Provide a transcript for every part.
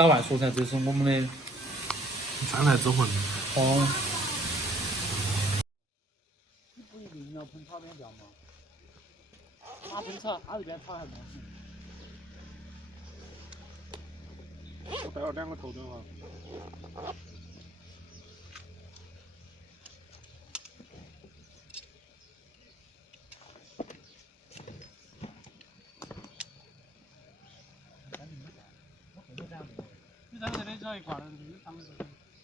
老外说噻，这是我们的三代之魂。哦。你不一定要喷草边掉嘛，哪喷草？他这边草还没。我带了2个头灯啊。你在这里找一块儿，他们是。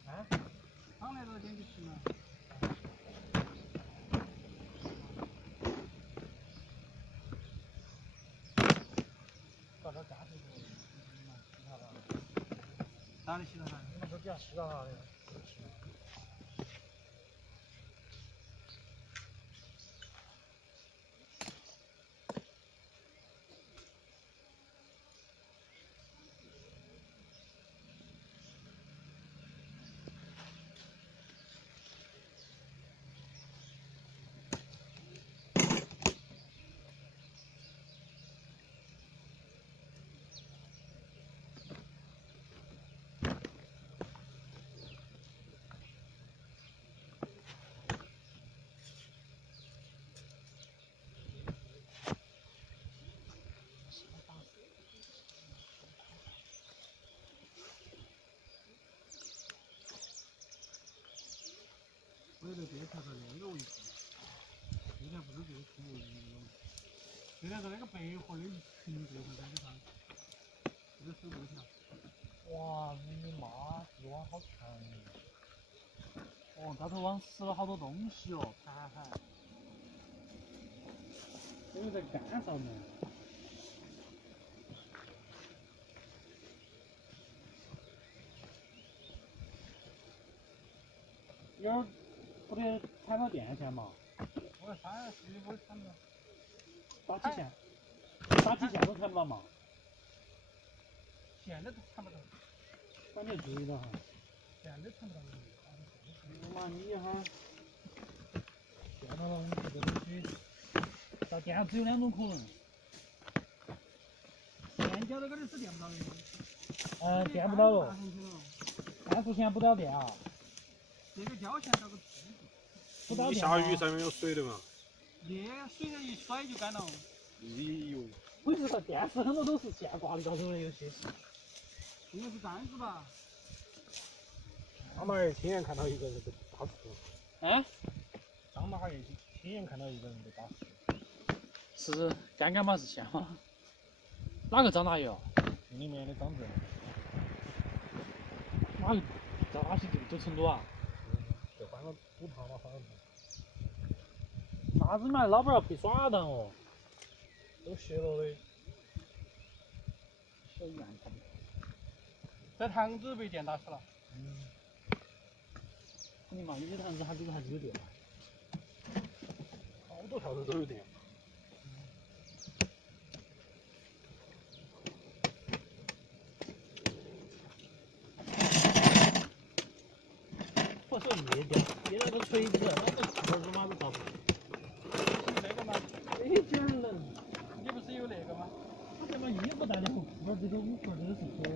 啊？上来了点就行了。搞点家具的，哪里洗到哪里？我说给他洗到哪里？我这边条是那个位置，这边不是这个空位置那个，这边是那个白货的一群这个在这上，这个手这条。哇，你妈，欲望好强呀！哦，这头往死了好多东西哦，盘盘。这个在杆上面。一会儿不得踩到电线嘛？我踩，我踩不到。打起线，打起线都踩不到嘛？线的都踩不到。那你注意到哈。线的踩不到。妈，你一会儿电到了我们这个东西，到电只有2种可能。电脚那个是电不到的。电不到了。暗数线不到电啊。这个胶线找个屁！不到电。下雨上面有水的嘛？那水的一甩就干了。哎呦！我跟你说，电视很多都是线挂的高头的，有些。应该是这样子吧？张大爷亲眼看到一个人被打死。啊？张大爷亲眼看到一个人被打死。是刚刚嘛？是线吗？哪个张大爷哦？里面的张子。哪个？在哪些地走成都啊？就换了赌场嘛，换了。啥子嘛？老板要赔耍当哦。都泄露的。小院看不在堂子被电打死了。你嘛，有些堂子它这个还是有电。好多条头都有电。我说夜电，夜那个锤子，那个头子嘛都搞不。是那个吗？那劲儿冷。你不是有那个吗？他这把衣服带的和裤儿这个五裤这个是合适。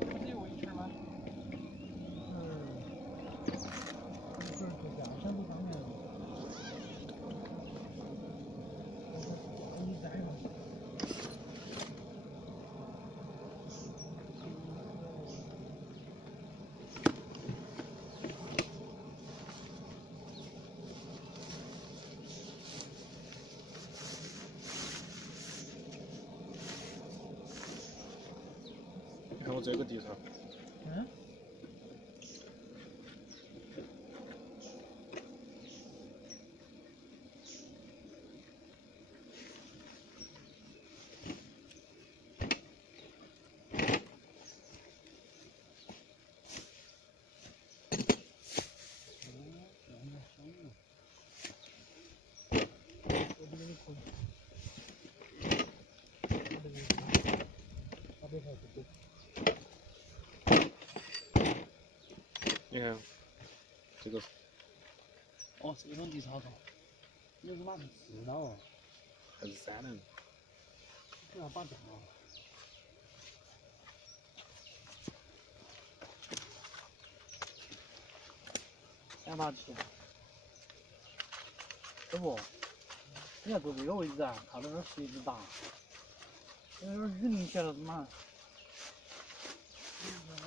不是有围裙吗？这吊箱子上面。你在吗？看我这个地上。你看，这个。哦，这种地操作，你他妈是4刀哦？还是3人？不要绑架啊！想打起。师傅，你要坐这个位置啊，靠这个鞋子打。有点雨淋起来了嘛。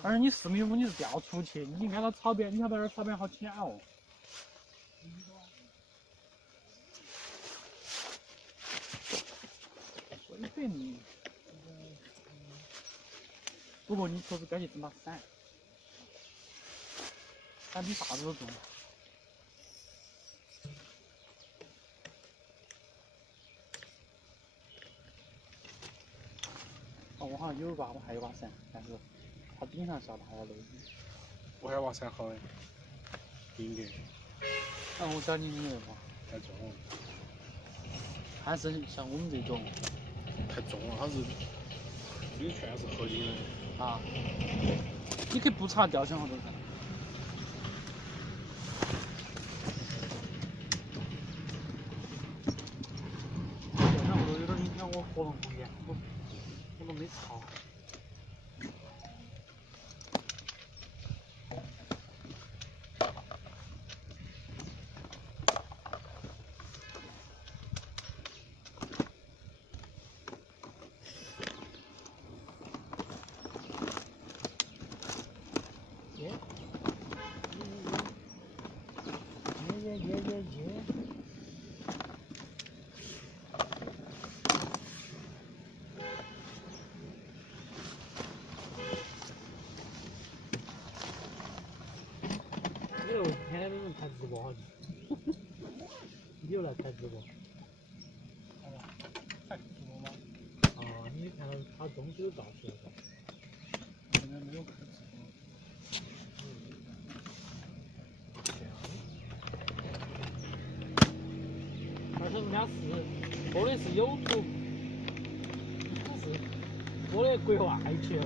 而且你4.5米你是掉出去，你按到草边，你晓得那草边好浅哦。水水你。不过你确实该去整把伞，伞比啥子都重。哦，我好像有一把，我还有把伞，但是它顶上下的还要漏雨。我还要把伞好的，应该。那我晓得你没有吧？太重了。还是像我们这种太重了，它是这里全是合金的。啊，你可以不插吊箱后头看。吊箱后头有点影响我活动空间，我都没插。天天都能开直播好久，你又来开直播？开直播吗？哦，你看到他东西都照出来了。我现在没有开直播。24.4，播的是YouTube，但是播的国外去了，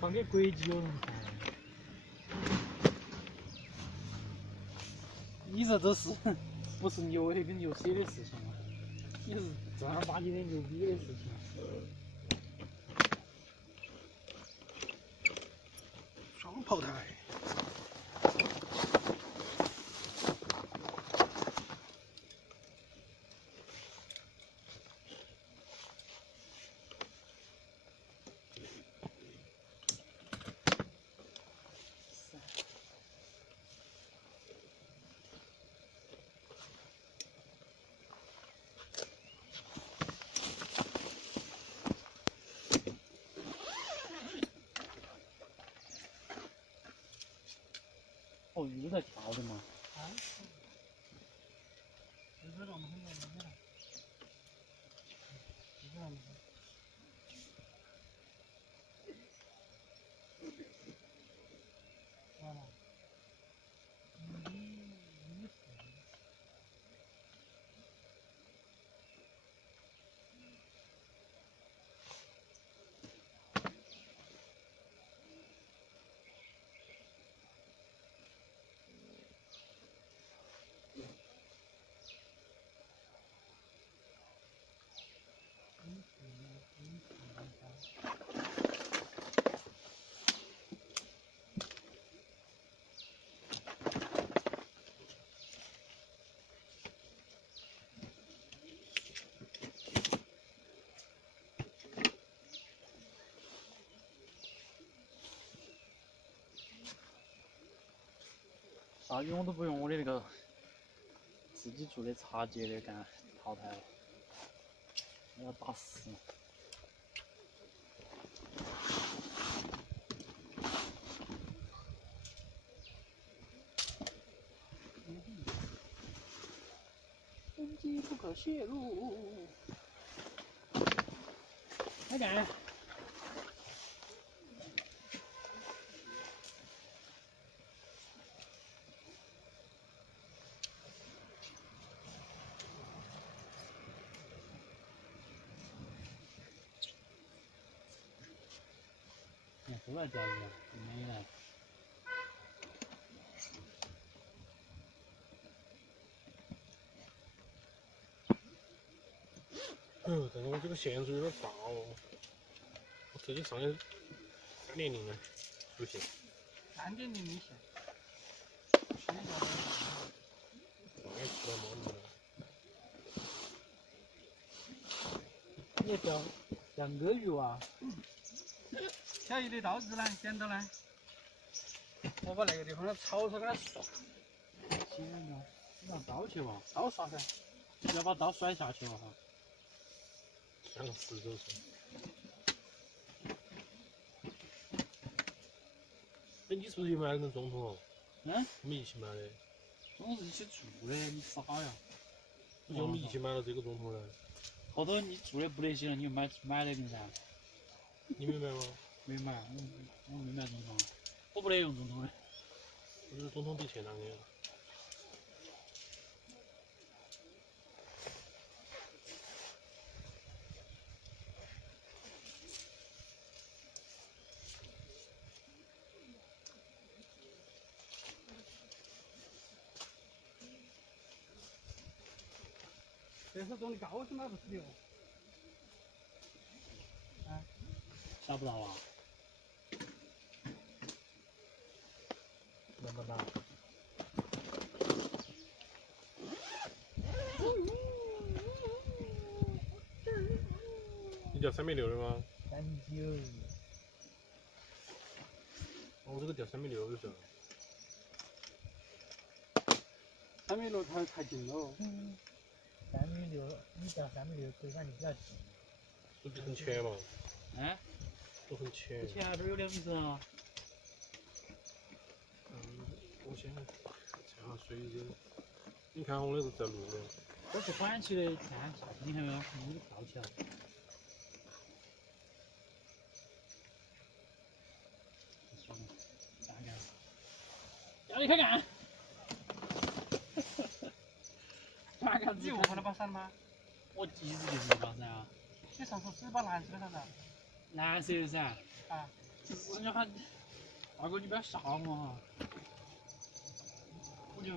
放给国际友人看。你这都是不是牛 A 跟牛 C 的事情了？你是正儿八经的牛逼的事情。双炮台。哦，鱼在跳的嘛。鲨鱼我都不用我的那个自己做的茶节的干淘汰了，我要打死。痕迹不可泄露。来干！都来钓鱼了，没来。但是我这个线数有点大哦，我自己上的3.0的出线。3.0米线。你钓鳄鱼哇？小鱼的刀子呢？剪刀呢？我把那个地方的草草给它刷。行了，你拿刀去吧，刀刷噻。要把刀甩下去了哈。像个石头似的。哎，你是不是也买了根中筒哦？嗯？我们一起买的。中筒是一起做的，你吃好呀。不是我们一起买了这个中筒的。后头你做的不得行了，你就买那个噻。你没买吗？没买，我没买中筒，我不得用中筒的。我觉得中筒比前两个。这是种的高是买不起的哦。下不到啊？那么大。你钓3.6的吗3.9。我这个钓3.6的时候。3.6太近了。3.6，你钓3.6可以把你比较近。是不是很浅嘛？哎，都很浅。前边有2米深啊。我先看下水热。你看我那是在路的。这是缓起的，看下去，你看没有？你跳起来。看看，要你开干！看看你又换了把伞吗？我一直就是这把伞啊。你上次是把蓝色的伞噻？蓝色的噻。啊。就是你喊大哥，你不要吓我哈。我就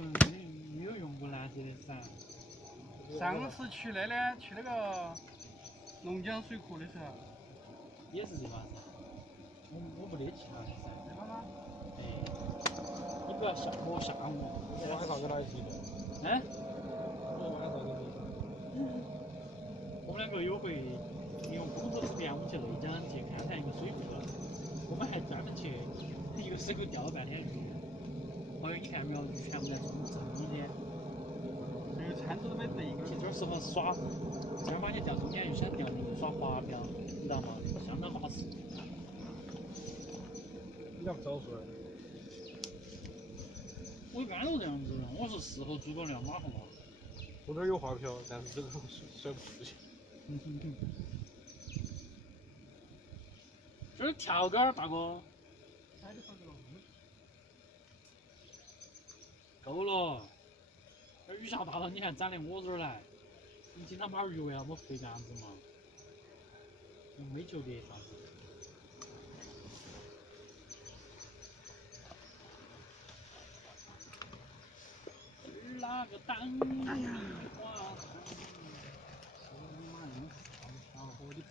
没有用过蓝色的伞。上次去那个龙江水库的时候，也是这把伞。我不得其他的伞。这把吗？哎，你不要吓我。晚上跟他一起的。哎？我晚上跟你。我们2个有回利用工作之便，我们去内江去看看一个水库，我们还专门去一个水沟钓了半天鱼。朋友，你看没有？鱼全部在正里面。这个铲子都没得一根。去这儿适合耍，正儿八经钓中间又想钓那个耍滑漂，你知道吗？相当巴适。你咋不早说？我一般都这样子的，我是事后诸葛亮马后炮。我这儿有滑漂，但是这个甩不出去。这是跳杆儿，大哥。够了。这雨下大了，你还长得我这儿来？你经常把鱼喂那么肥干子嘛？我没觉得啥子。那个当哎呀！哇！妈呀！我的。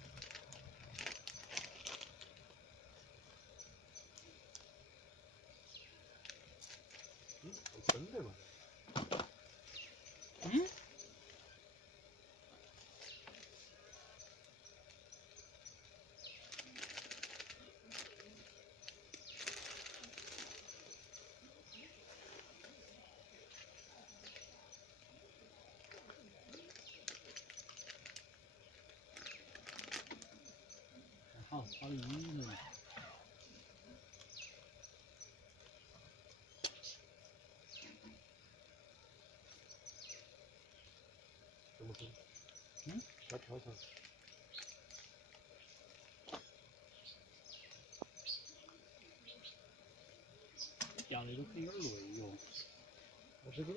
真的嘛？嗯？好，好晕了。怎么分？嗯？要跳上。钓那个可以有点累哟。我这个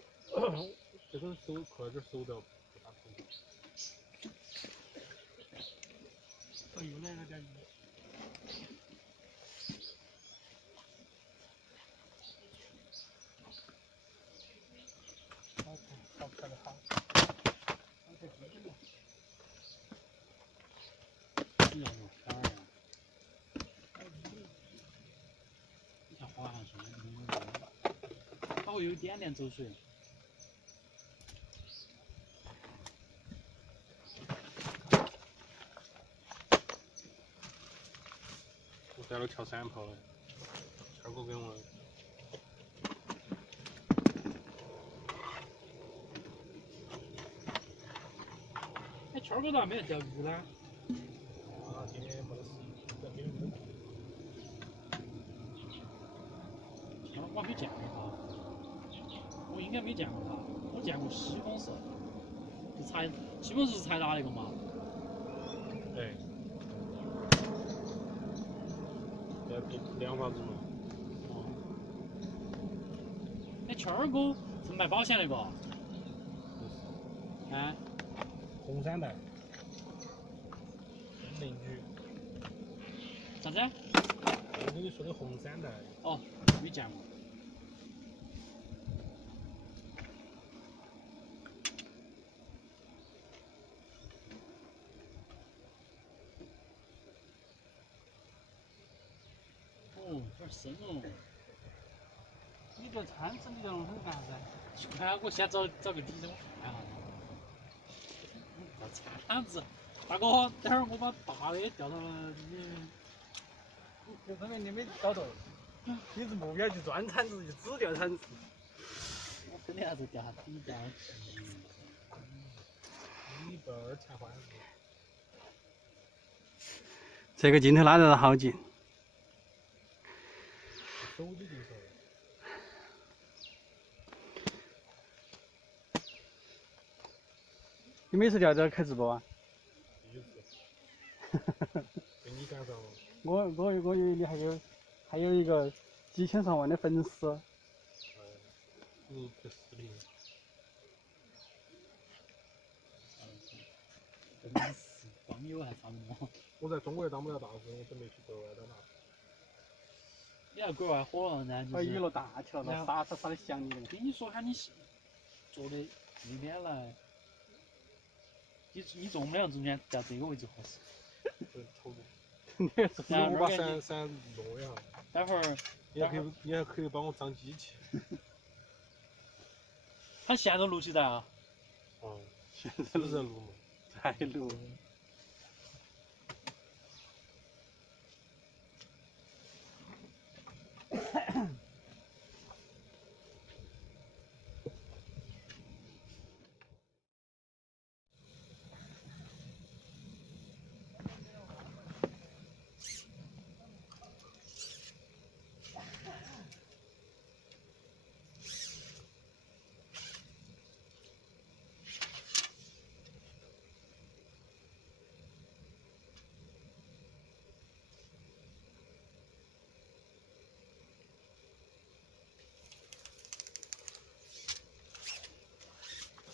这个手快点手到不大疼。哦，又来了点鱼。好看的好。你要弄啥呀？你看滑下去，它会有一点点走水。在那跳伞炮的，谦哥给我们。哎，圈儿哥咋没来钓鱼呢？啊，今天没得事，在这边。我没见过他，我应该没见过他，我见过西红柿，就才西红柿是才拿那个嘛。哎，要给2发子嘛。哦。哎，圈儿哥是卖保险那个？哎，红伞带，邻居。啥子？我跟你说的红伞带。哦，没见过。哦，有点深哦。你钓铲子，你钓龙很干噻。看下，我先找个底子，我看下。钓铲子，大哥，等会儿我把大的钓到了你。就说明你没找到，你是目标就专铲子，就只钓铲子。我肯定还是钓下底钓底。一半儿才换。这个镜头拉得好近。手机就说。你每次钓都要开直播啊？第一次。被你赶上了。我以为你还有一个几千上万的粉丝。不是的。粉丝网友还差不多。我在中国当不了大事，我准备去国外当大事。你在国外火了呢，就是。娱乐大条了，傻的想你了。跟你说下你坐的这边来，你坐我们两个中间调这个位置合适。丑的。然后我把伞弄一下。待会儿你还可以帮我装机器。他现在录起在啊。现在都在录嘛。在录。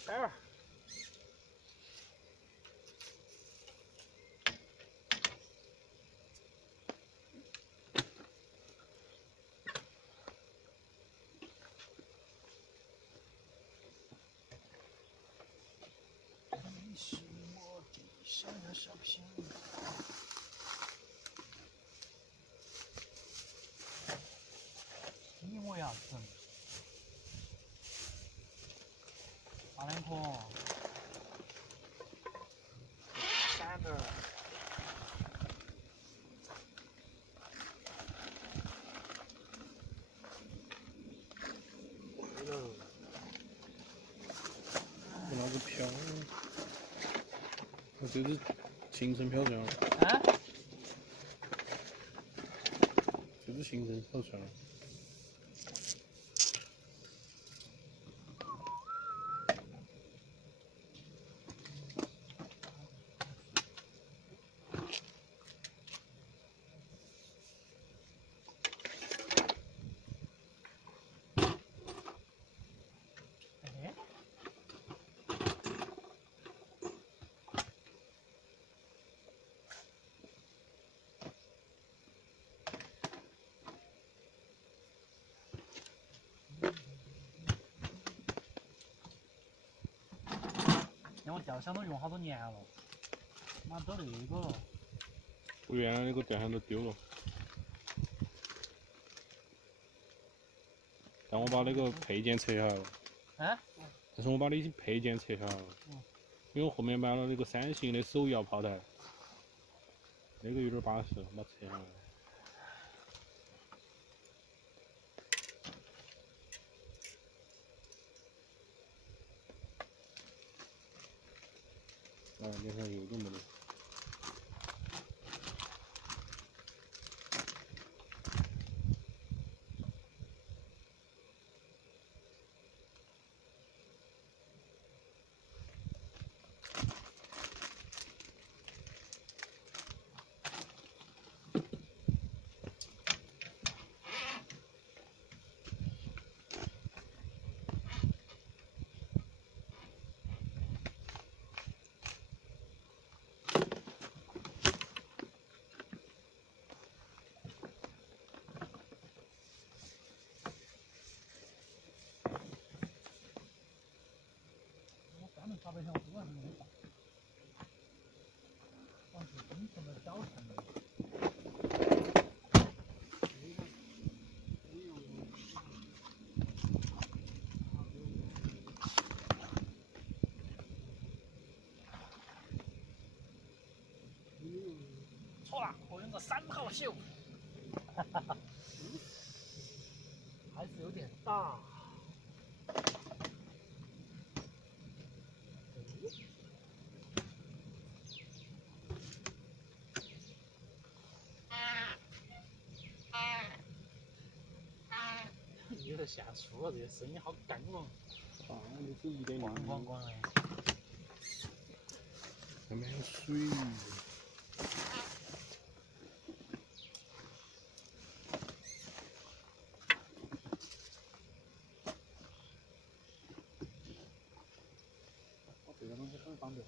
待会儿。你是我地上的小星。你我要整。8两颗。3本。我那个漂，我这是行程漂亮。啊？这是行程好漂亮。那我钓箱都用好多年了，妈都那个了。我原来那个钓箱都丢了，但我把那个配件拆下来了。啊？但是我把那些配件拆下来了，因为我后面买了那个3星的手摇炮台，那个有点巴适，把它拆下来了。啊，脸上有都没得。我专门800条多还是没大，放是真正的小城的。错了，我用个3号锈，还是有点大。有点吓出了，这个声音好刚哦，啊，你是1.0。咣咣咣的。上面有水。这个东西很方便。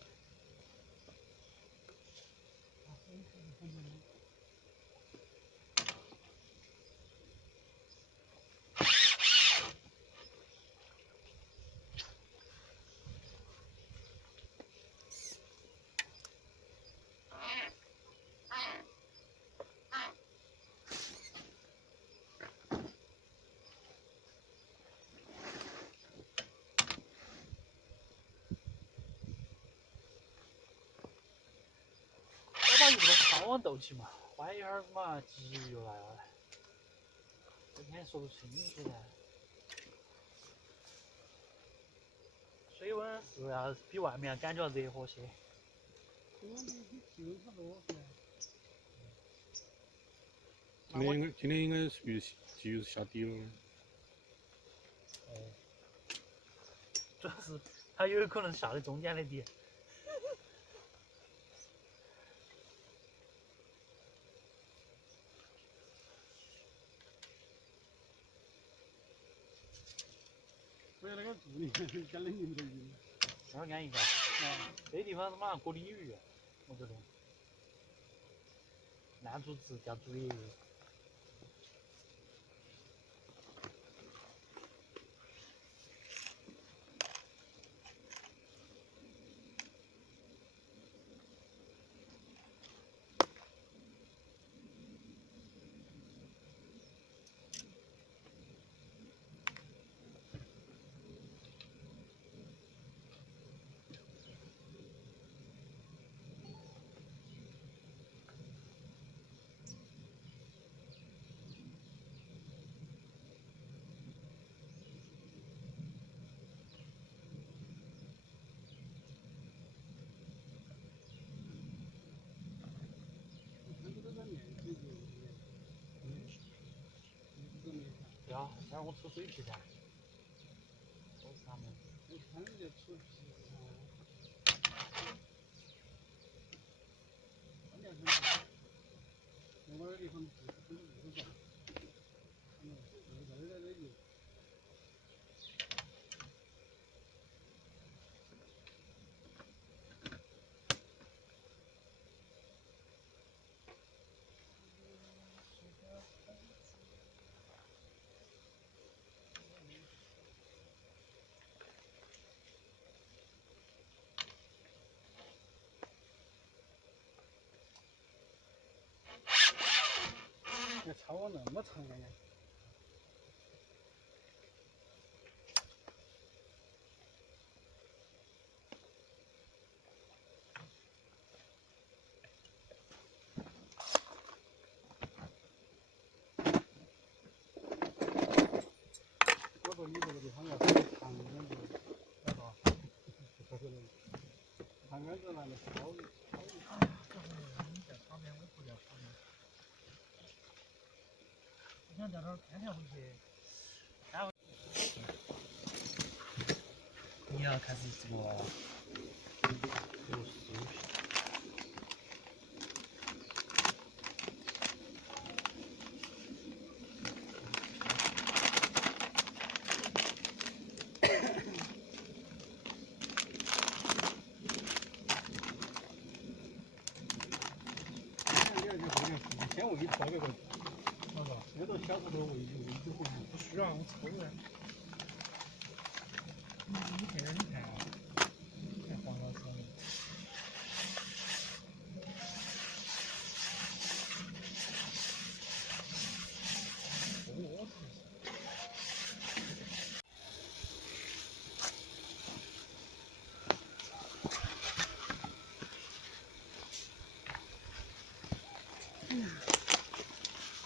我把一个烧网斗起嘛，歪一会儿嘛，鲫鱼又来了。这天说不清楚噻。水温是要比外面感觉要热和些。今天应该属于继续下底了。主要是它有可能下的中间的底。我那个助理跟冷凝的鱼，那儿安一个。这地方是马上过鲤鱼，我觉得。烂竹子钓竹鱼。对啊，先让我出水皮噻。都是他们。我看人家出皮关键是我玩的地方不是不是这儿有。这抄网那么长呀！我说你这个地方要长一点就，那个，它案子来了，好。你叫炒面，我不叫炒面。我想叫点干条回去。你要开始直播了？先喂泡那个，好的，那个小石头喂就回不需要我抽的。你现在你看，你看黄老师。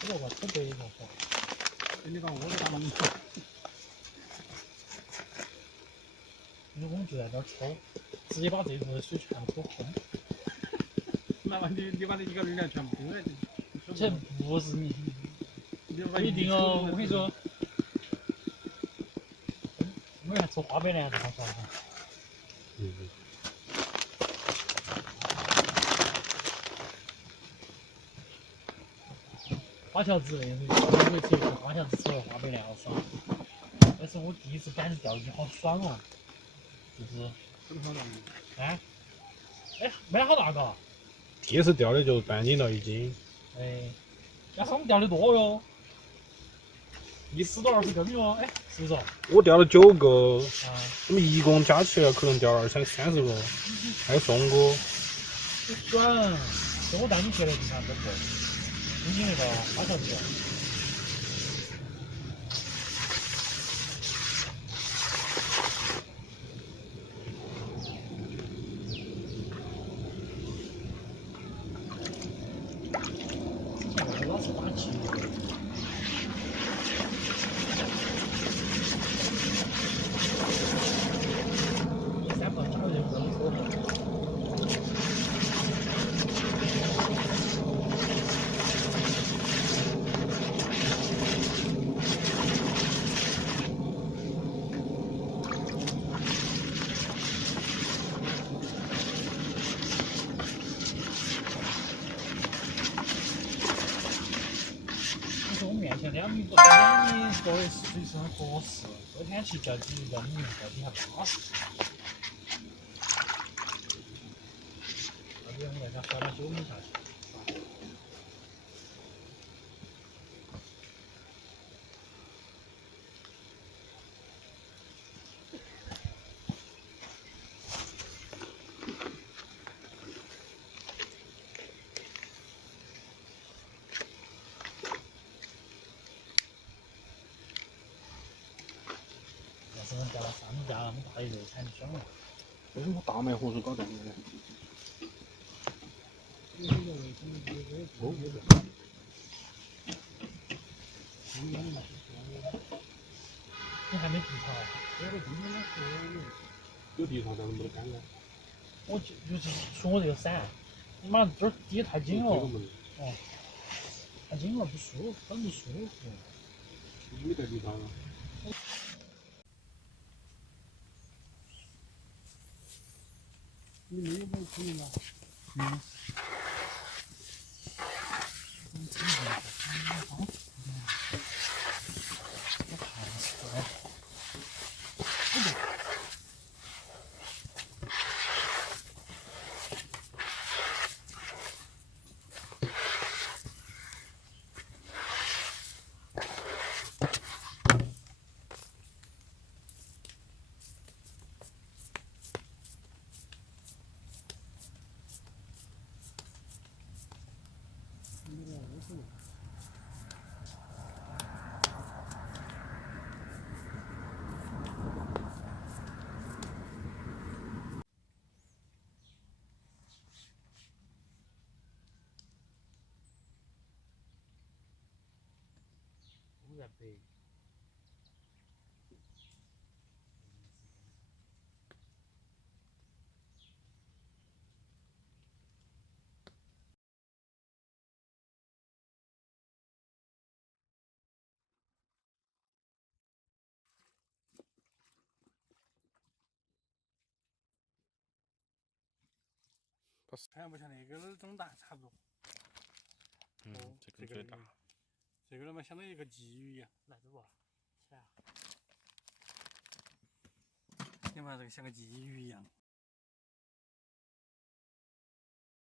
这个特别一个好，你把我的大门口，如果我们就在这儿抽，直接把这头的水全部抽空。那么你把那几个热量全部丢在这不是你，你不一定哦。我跟你说，我们还抽花白莲子好耍哈。花条子那时候我吃花条子吃了花白莲好爽，但是我第一次感觉钓鱼好爽哦，就是很好的。哎，没好大个，第一次钓的就半斤到1斤，哎，但是我们钓的多哟，10多20根哟，哎，是不是？我钓了9个，啊，我们一共加起来可能钓了20-30个，还有送过。爽，这我带你去的地方都过，你那个花条子。老是打气。3泡加热不能说的。我面前2米多的水是很合适，这天气在里面在底下巴适。要不然我再甩到9米下去。要是能钓到3米加那么大一个，才爽了。为什么大麦活是搞这样的呢？你还没地槽？有地槽，但是没得杆杆。我就是说我这个伞，你妈这儿底太紧了，哦，太紧了不舒服，很不舒服。你没得地槽啊？你没有把可以吗？我在背。看不像那个这么大，差不多。嗯，这个最大。这个嘛，相当于一个鲫鱼一样。来这吧，起来啊！你看这个像个鲫鱼一样。